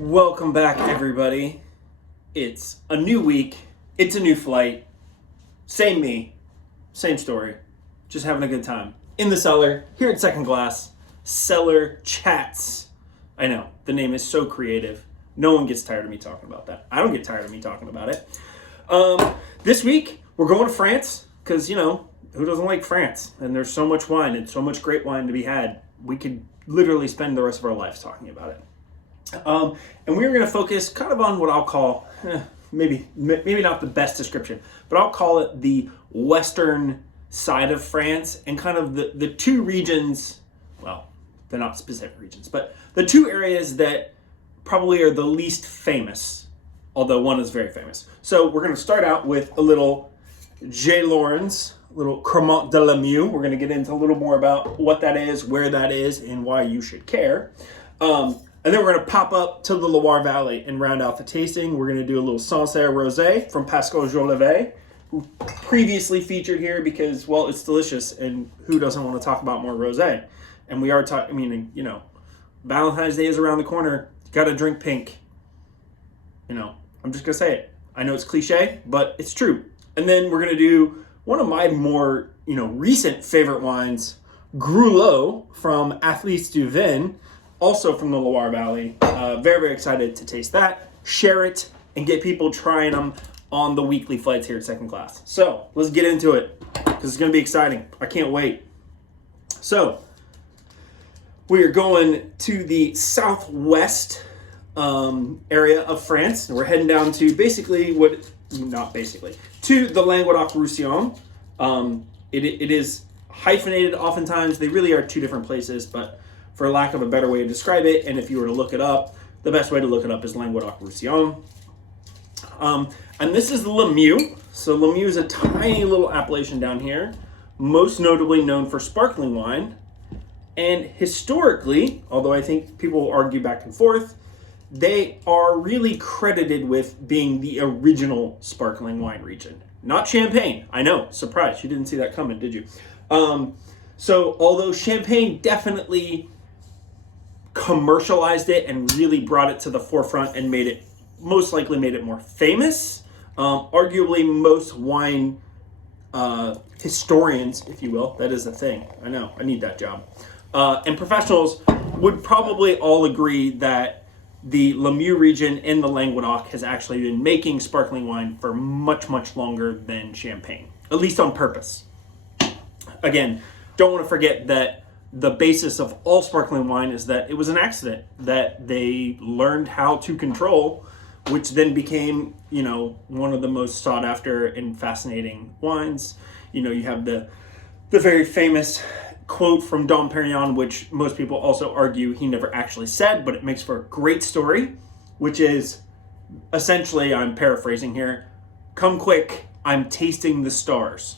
Welcome back, everybody. It's a new week. It's a new flight. Same me. Same story. Just having a good time. In the cellar, here at Second Glass, Cellar Chats. I know, the name is so creative. No one gets tired of me talking about that. I don't get tired of me talking about it. This week, we're going to France, because, who doesn't like France? And there's so much wine and so much great wine to be had. We could literally spend the rest of our lives talking about it. And we're going to focus kind of on what I'll call, maybe not the best description, but I'll call it the western side of France and kind of the two regions, well, they're not specific regions, but the two areas that probably are the least famous, although one is very famous. So we're going to start out with a little J. Lawrence, a little Cremant de la Meuse. We're going to get into a little more about what that is, where that is, and why you should care. And then we're going to pop up to the Loire Valley and round out the tasting. We're going to do a little Sancerre Rosé from Pascal Jolivet, who previously featured here because, well, it's delicious, and who doesn't want to talk about more rosé? And we are talking, Valentine's Day is around the corner. You got to drink pink. I'm just going to say it. I know it's cliche, but it's true. And then we're going to do one of my more, recent favorite wines, Grulot from Athletes du Vin, also from the Loire Valley. Very, very excited to taste that, share it, and get people trying them on the weekly flights here at Second Class. So let's get into it, because it's going to be exciting. I can't wait. So we are going to the southwest area of France, and we're heading down to to the Languedoc-Roussillon. It is hyphenated oftentimes. They really are two different places, but for lack of a better way to describe it, and if you were to look it up, the best way to look it up is Languedoc-Roussillon. And this is Lemieux. So Lemieux is a tiny little appellation down here, most notably known for sparkling wine. And historically, although I think people will argue back and forth, they are really credited with being the original sparkling wine region. Not Champagne. I know, surprise, you didn't see that coming, did you? So although Champagne definitely commercialized it and really brought it to the forefront and most likely made it more famous, arguably most wine historians, if you will, that is a thing. I know, I need that job. And professionals would probably all agree that the Lemieux region in the Languedoc has actually been making sparkling wine for much, much longer than Champagne, at least on purpose. Again, don't want to forget that the basis of all sparkling wine is that it was an accident that they learned how to control, which then became, one of the most sought after and fascinating wines. You have the very famous quote from Dom Perignon, which most people also argue he never actually said, but it makes for a great story, which is essentially, I'm paraphrasing here, "Come quick, I'm tasting the stars,"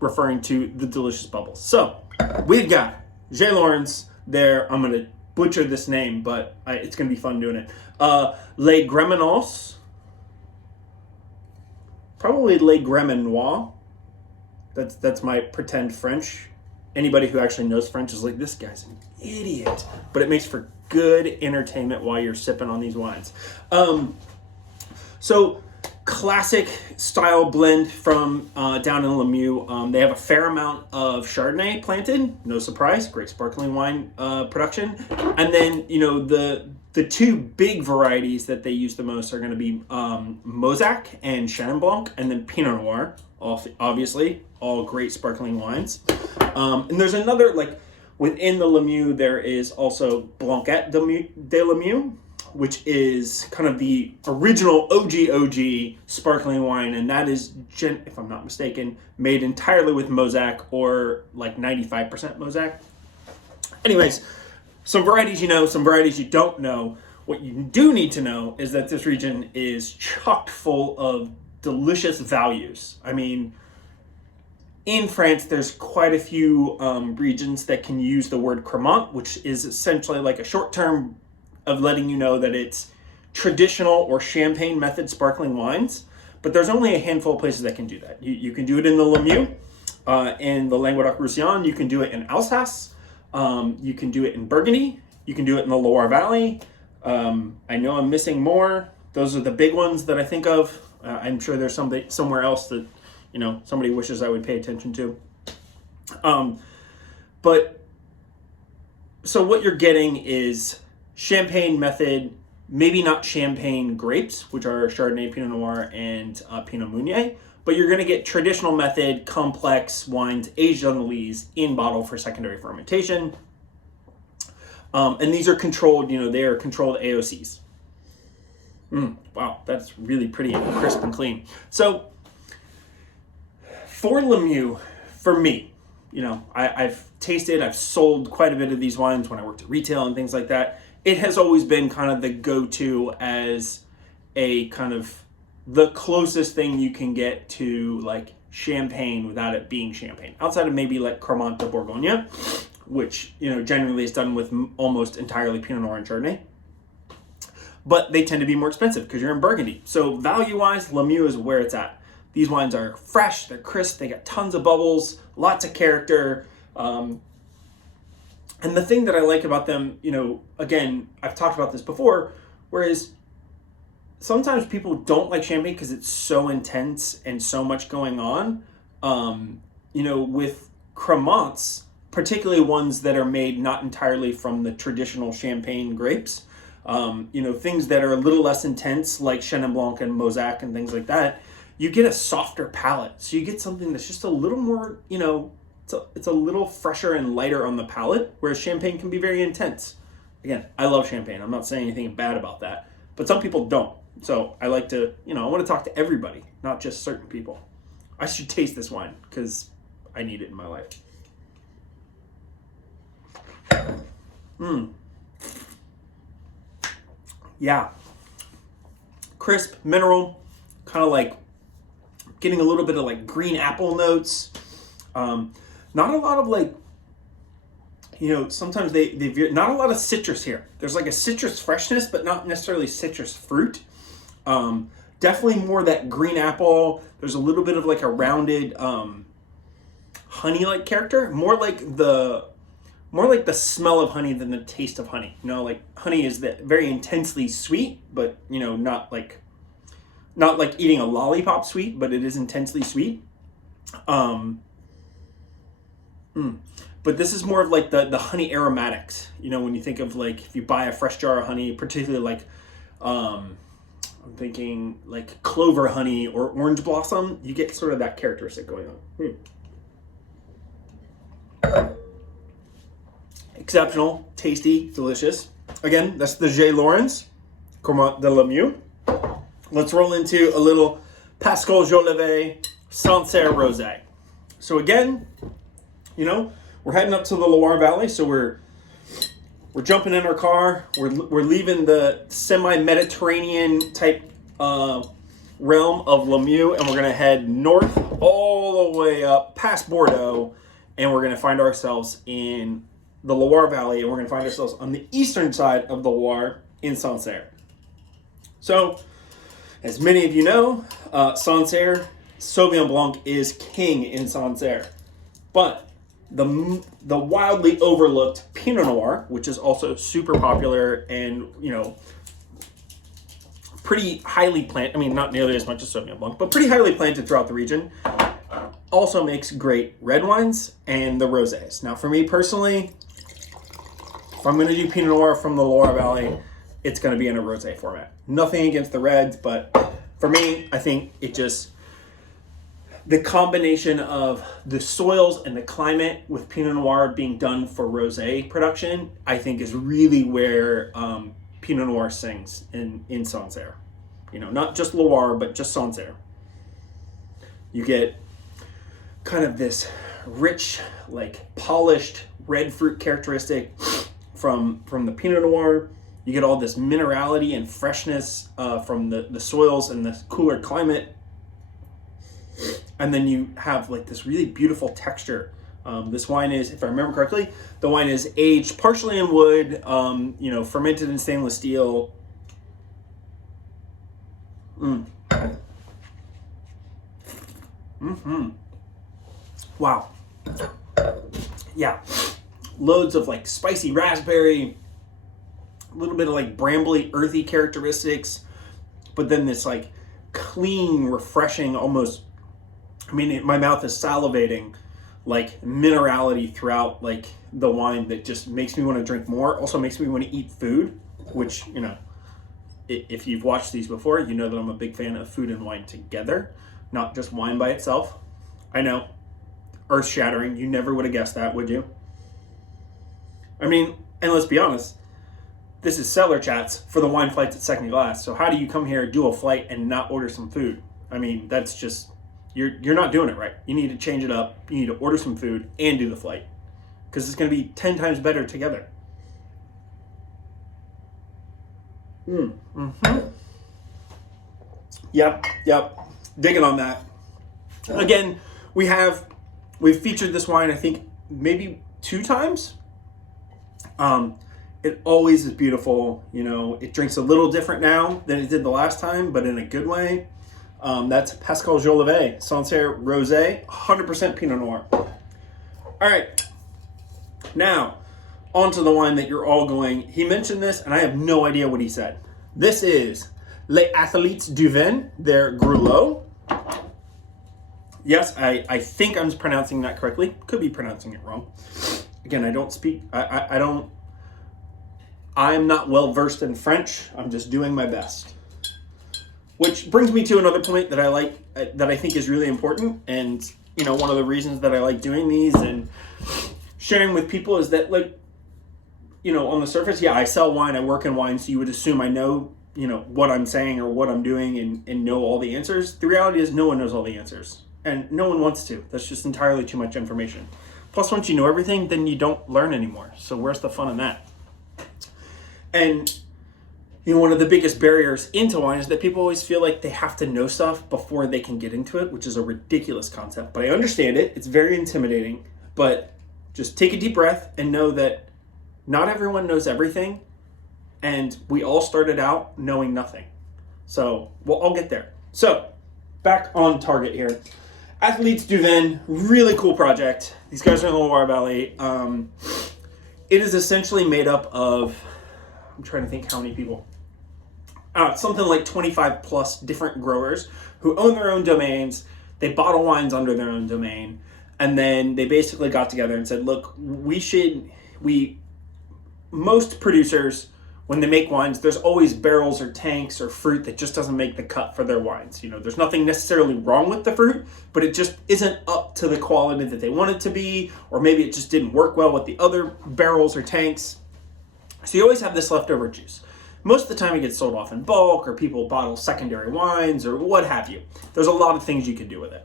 referring to the delicious bubbles. So we've got J. Lawrence there. I'm going to butcher this name, but it's going to be fun doing it. Les Greminaux, probably Les Greminois. That's my pretend French. Anybody who actually knows French is like, this guy's an idiot. But it makes for good entertainment while you're sipping on these wines. So classic style blend from down in Lemieux. They have a fair amount of Chardonnay planted. No surprise, great sparkling wine production. And then, the two big varieties that they use the most are going to be Mosaic and Chenin Blanc, and then Pinot Noir, obviously, all great sparkling wines. And there's another, within the Lemieux, there is also Blanquette de Lemieux, which is kind of the original OG sparkling wine, and that is, if I'm not mistaken, made entirely with Mosaic, or 95% Mosaic. Anyways, some varieties you know, some varieties you don't know. What you do need to know is that this region is chock full of delicious values. I mean, in France, there's quite a few regions that can use the word Cremant, which is essentially like a short term of letting you know that it's traditional or champagne method sparkling wines, but there's only a handful of places that can do that. You can do it in the Lemieux, in the Languedoc-Roussillon. You can do it in Alsace. You can do it in Burgundy. You can do it in the Loire Valley. I know I'm missing more. Those are the big ones that I think of. I'm sure there's something somewhere else that, somebody wishes I would pay attention to. But so what you're getting is champagne method, maybe not champagne grapes, which are Chardonnay, Pinot Noir, and Pinot Meunier, but you're going to get traditional method, complex wines aged on the lees in bottle for secondary fermentation. And these are controlled, they are controlled AOCs. Wow, that's really pretty and crisp and clean. So for Lemieux, for me, I've tasted, I've sold quite a bit of these wines when I worked at retail and things like that. It has always been kind of the go-to as a kind of the closest thing you can get to like champagne without it being champagne. Outside of maybe like Cremant de Bourgogne, which, generally is done with almost entirely Pinot Noir and Chardonnay. But they tend to be more expensive because you're in Burgundy. So value-wise, Lemieux is where it's at. These wines are fresh, they're crisp, they got tons of bubbles, lots of character. And the thing that I like about them, again, I've talked about this before, whereas sometimes people don't like champagne because it's so intense and so much going on. With Cremants, particularly ones that are made not entirely from the traditional champagne grapes, things that are a little less intense, like Chenin Blanc and Mosaic and things like that, you get a softer palate. So you get something that's just a little more, it's a little fresher and lighter on the palate, whereas champagne can be very intense. Again, I love champagne. I'm not saying anything bad about that, but some people don't. So I like to, I want to talk to everybody, not just certain people. I should taste this wine because I need it in my life. Yeah. Crisp, mineral, kind of like getting a little bit of like green apple notes. Not a lot of like, sometimes they not a lot of citrus here. There's like a citrus freshness, but not necessarily citrus fruit. Definitely more that green apple. There's a little bit of like a rounded honey-like character. More like the smell of honey than the taste of honey. Like honey is very intensely sweet, but not like eating a lollipop sweet, but it is intensely sweet. But this is more of like the honey aromatics. When you think of like if you buy a fresh jar of honey, particularly like I'm thinking like clover honey or orange blossom, you get sort of that characteristic going on. Exceptional, tasty, delicious. Again, that's the J. Lawrence, Cremant de Lemieux. Let's roll into a little Pascal Jolivet Sancerre Rosé. So again, we're heading up to the Loire Valley, so we're jumping in our car. We're leaving the semi-Mediterranean type realm of Lemieux, and we're gonna head north all the way up past Bordeaux, and we're gonna find ourselves in the Loire Valley, and we're gonna find ourselves on the eastern side of the Loire in Sancerre. So, as many of you know, Sancerre Sauvignon Blanc is king in Sancerre, but the wildly overlooked Pinot Noir, which is also super popular and pretty highly planted. I mean, not nearly as much as Sauvignon Blanc, but pretty highly planted throughout the region. Also makes great red wines and the rosés. Now, for me personally, if I'm going to do Pinot Noir from the Loire Valley, it's going to be in a rosé format. Nothing against the reds, but for me, I think the combination of the soils and the climate with Pinot Noir being done for rosé production, I think is really where Pinot Noir sings in Sancerre. Not just Loire, but just Sancerre. You get kind of this rich, like polished red fruit characteristic from the Pinot Noir. You get all this minerality and freshness from the soils and the cooler climate. And then you have like this really beautiful texture. This wine is, if I remember correctly, the wine is aged partially in wood, fermented in stainless steel. Wow. Yeah. Loads of like spicy raspberry, a little bit of like brambly, earthy characteristics, but then this like clean, refreshing, almost, I mean, my mouth is salivating, like minerality throughout like the wine that just makes me want to drink more. Also makes me want to eat food, which, you know, if you've watched these before, you know that I'm a big fan of food and wine together, not just wine by itself. I know, earth-shattering. You never would have guessed that, would you? I mean, and let's be honest, this is Cellar Chats for the wine flights at Second Glass. So how do you come here, do a flight, and not order some food? I mean, that's just, you're not doing it right. You need to change it up. You need to order some food and do the flight, because it's going to be 10 times better together. Yep. Digging on that. Again, we've featured this wine, I think, maybe 2 times. It always is beautiful. You know, it drinks a little different now than it did the last time, but in a good way. That's Pascal Jolivet, Sancerre Rosé, 100% Pinot Noir. All right. Now, on to the wine that you're all going. He mentioned this, and I have no idea what he said. This is Les Athletes du Vin, their Grulot. Yes, I think I'm pronouncing that correctly. Could be pronouncing it wrong. Again, I don't speak, I'm not well versed in French. I'm just doing my best. Which brings me to another point that I think is really important. And, you know, one of the reasons that I like doing these and sharing with people is that, like, you know, on the surface, yeah, I sell wine, I work in wine, so you would assume I know, you know, what I'm saying or what I'm doing and know all the answers. The reality is no one knows all the answers. And no one wants to. That's just entirely too much information. Plus, once you know everything, then you don't learn anymore. So where's the fun in that? And, you know, one of the biggest barriers into wine is that people always feel like they have to know stuff before they can get into it, which is a ridiculous concept. But I understand it. It's very intimidating. But just take a deep breath and know that not everyone knows everything. And we all started out knowing nothing. So we'll all get there. So back on target here. Athletes du Vin, really cool project. These guys are in the Loire Valley. It is essentially made up of, I'm trying to think how many people. Something like 25 plus different growers who own their own domains. They bottle wines under their own domain. And then they basically got together and said, look, most producers, when they make wines, there's always barrels or tanks or fruit that just doesn't make the cut for their wines. You know, there's nothing necessarily wrong with the fruit, but it just isn't up to the quality that they want it to be, or maybe it just didn't work well with the other barrels or tanks. So you always have this leftover juice. Most of the time it gets sold off in bulk, or people bottle secondary wines, or what have you. There's a lot of things you can do with it.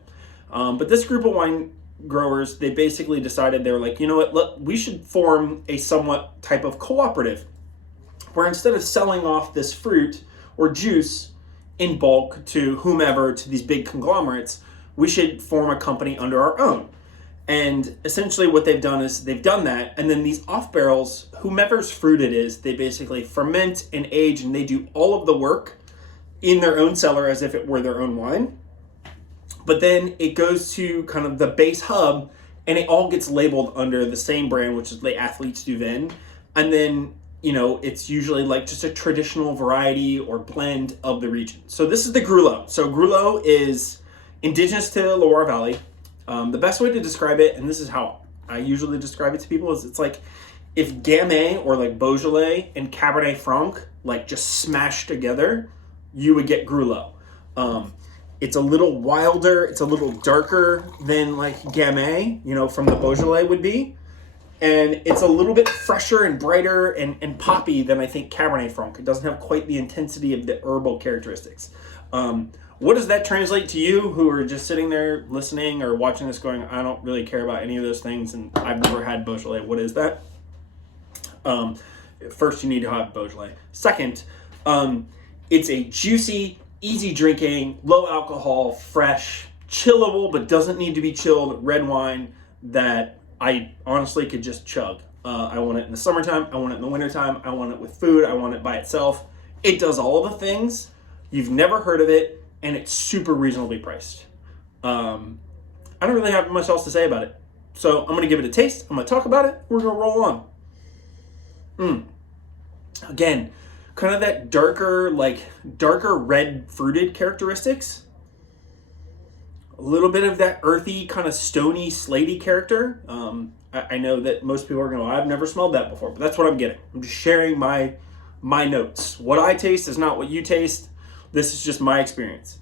But this group of wine growers, they basically decided, they were like, you know what, we should form a somewhat type of cooperative, where instead of selling off this fruit or juice in bulk to whomever, to these big conglomerates, we should form a company under our own. And essentially what they've done is they've done that, and then these off barrels, whomever's fruit it is, they basically ferment and age, and they do all of the work in their own cellar as if it were their own wine. But then it goes to kind of the base hub, and it all gets labeled under the same brand, which is Les Athletes du Vin. And then, you know, it's usually like just a traditional variety or blend of the region. So this is the Grulot. So Grulot is indigenous to the Loire Valley. The best way to describe it, and this is how I usually describe it to people, is it's like if Gamay or like Beaujolais and Cabernet Franc like just smashed together, you would get Grulot. It's a little wilder, it's a little darker than like Gamay, you know, from the Beaujolais would be. And it's a little bit fresher and brighter and poppy than I think Cabernet Franc. It doesn't have quite the intensity of the herbal characteristics. What does that translate to you who are just sitting there listening or watching this going, I don't really care about any of those things and I've never had Beaujolais. What is that? First, you need to have Beaujolais. Second, it's a juicy, easy drinking, low alcohol, fresh, chillable, but doesn't need to be chilled red wine that I honestly could just chug. I want it in the summertime. I want it in the wintertime. I want it with food. I want it by itself. It does all the things. You've never heard of it, and it's super reasonably priced. I don't really have much else to say about it. So I'm going to give it a taste. I'm going to talk about it. We're going to roll on. Again, kind of that darker red fruited characteristics. A little bit of that earthy, kind of stony, slaty character. I know that most people are going, I've never smelled that before, but that's what I'm getting. I'm just sharing my notes. What I taste is not what you taste. This is just my experience.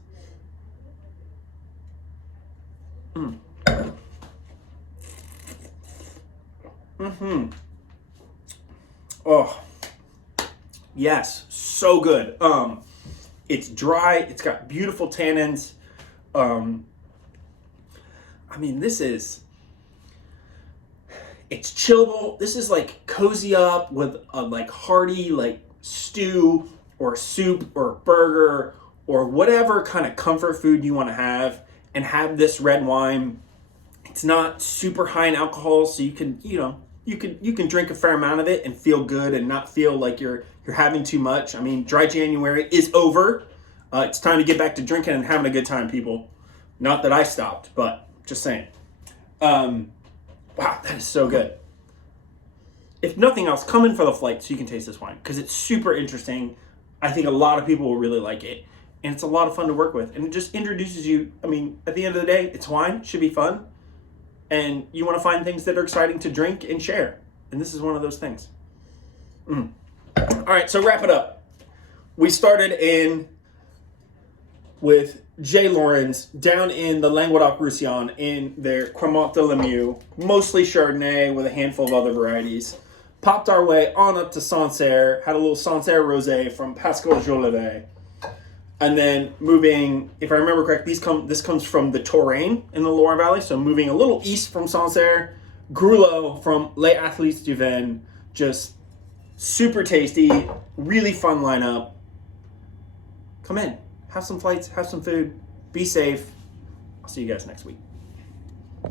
Oh, yes, so good. It's dry. It's got beautiful tannins. It's chillable. This is like cozy up with a like hearty like stew or soup or burger or whatever kind of comfort food you want to have, and have this red wine. It's not super high in alcohol, so you can drink a fair amount of it and feel good and not feel like you're having too much. I mean, dry January is over. It's time to get back to drinking and having a good time, people. Not that I stopped, but just saying. Wow, that is so good. If nothing else, come in for the flight so you can taste this wine, because it's super interesting. I think a lot of people will really like it, and it's a lot of fun to work with, and it just introduces you. I mean, at the end of the day, it's wine, it should be fun, and you want to find things that are exciting to drink and share, and this is one of those things. All right, so wrap it up. We started in with J. Lawrence down in the Languedoc-Roussillon in their Cremant de Lemieux, mostly Chardonnay with a handful of other varieties. Popped our way on up to Sancerre, had a little Sancerre Rosé from Pascal Jolivet. And then moving, if I remember correct, this comes from the Touraine in the Loire Valley, so moving a little east from Sancerre, Grulot from Les Athletes du Vin, just super tasty, really fun lineup. Come in. Have some flights, have some food, be safe. I'll see you guys next week.